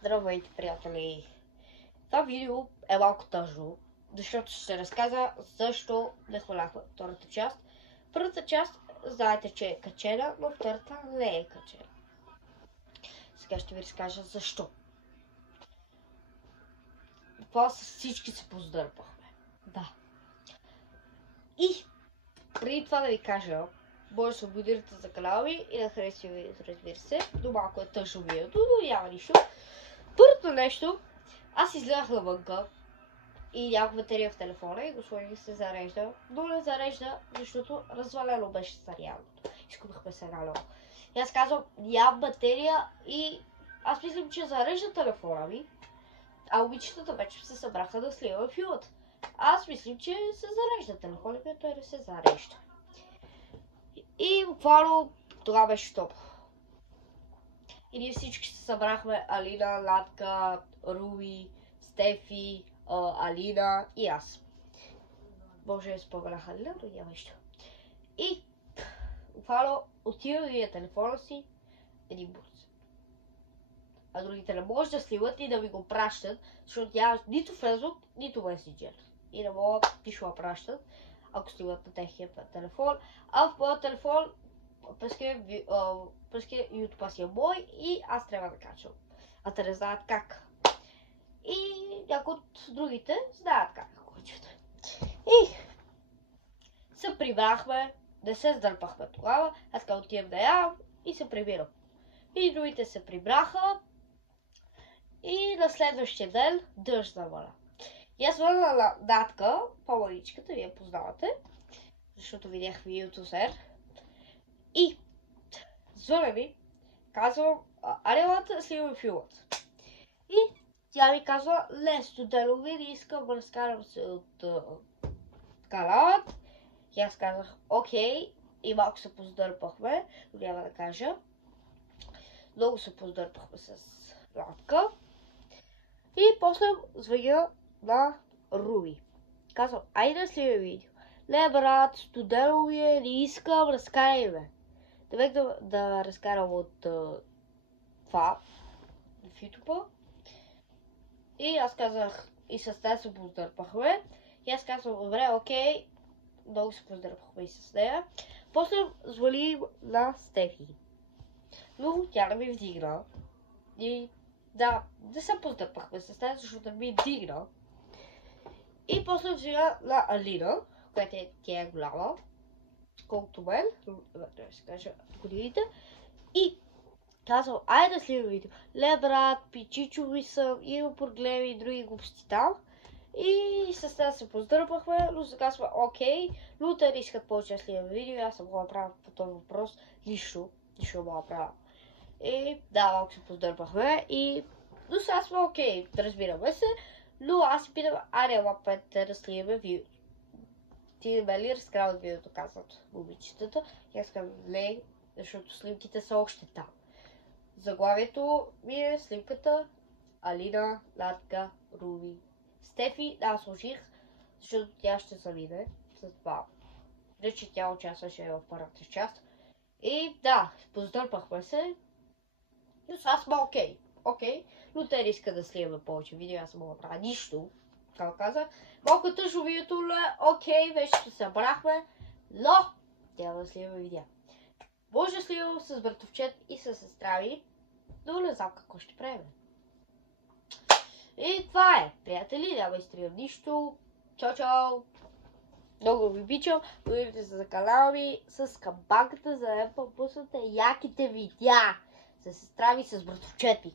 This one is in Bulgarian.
Здравейте, приятели! Това видео е малко тъжно, защото ще се разказа защо не хваляхме втората част. Първата част знаете, че е качена, но втората не е качена. Сега ще ви разкажа защо. Това с всички се поздърпахме. Да. И преди това да ви кажа, може да се абонирате за канала ми и да харесате видеото, разбира се. До малко е тъжно видеото, но няма нищо. Първото нещо, аз изгледах навънка и нямах батерия в телефона и го сложих се зарежда, но не зарежда, защото развалено беше стариалното. Изкупихме се една лева. И аз казвам, нямам батерия и аз мислим, че зарежда телефона ми, а момичетата вече се събраха да сливаме филата. Аз мислим, че се зарежда телефона, но той не се зарежда. И буквално това беше топ. И ние всички се събрахме, Алина, Ладка, Руби, Стефи, Алина и аз. Може да споменах Алина, но няма нищо. И буквално отивам да видя телефона си един бус. А другите не може да сливат и да ми го пращат, защото няма нито Facebook, нито Messenger. И не могат нищо да пращат, ако сливат на техния телефон. А в моя телефон пръския YouTube си е мой и аз трябва да качвам. А те не знаят как. И някои от другите знаят как, ако хочете. И се прибрахме, не се сдърпахме тогава, аз така отивам да ям и се прибирам. И другите се прибраха и на следващия ден дъжд наваля. И аз върна на Натка, по-маличката, вие познавате, защото видях видеото сер. И звъня ми, казвам, аре лата да сливаме филмът. И тя ми казва, не, студено ми, не искам да разкарам се от каналът. И аз казах, окей, и малко се поздърпахме, но няма да кажа. Много се поздърпахме с Ладка. И после звъня на Руби. Казвам, айде да сливаме видео. Не, брат, студено ми е, не искам, разкарай ме. Давек да разкарам от това, в YouTube. И аз казах, и с нея се поздърпахме. И аз казвам, добре, окей, много се поздърпахме и с нея. После звъни на Стефи. Но тя не ми вдигна. И да, не се поздърпахме с нея, защото не ми вдигна. И после взима на Алина, която тя е голяма, колкото мен, да се кажа годините. И казвам, айде да сливам видео. Ле, брат, пичичови съм, имам проблеми и други глупости там. И с това се поздърпахме, но сега сме окей. Но те не искат повече да сливам видео. Аз съм го направил по този въпрос. Нищо не мога да правя. И да, малко се поздърпахме. Но сега сме окей, разбираме се. Но аз си питам, аре, лапете да сливаме видео. Ти не ме ли разкарал видеото, казват момичетата. И аз казвам, не, защото снимките са още там. Заглавието ми е снимката Алина, Ладка, Руби, Стефи. Да, сложих, защото тя ще замине с това. Рече тя участваше в първата част. И да, поздърпахме се. Но сега сме окей. Окей, но те не искат да сливаме повече видео, аз съм мога да правя нищо. Както казах, малко тъжно видеото, но окей, вече се събрахме, но трябва да сливаме видео. Може да сливам с братовчет и с сестра ми, но не знам какво ще правим. И това е, приятели, няма да изтривам нищо. Чао, чао! Много ви обичам, подивите се за канала ми с камбанката, за да не пропуснете яките видеа с сестра ми, с братовчет ми.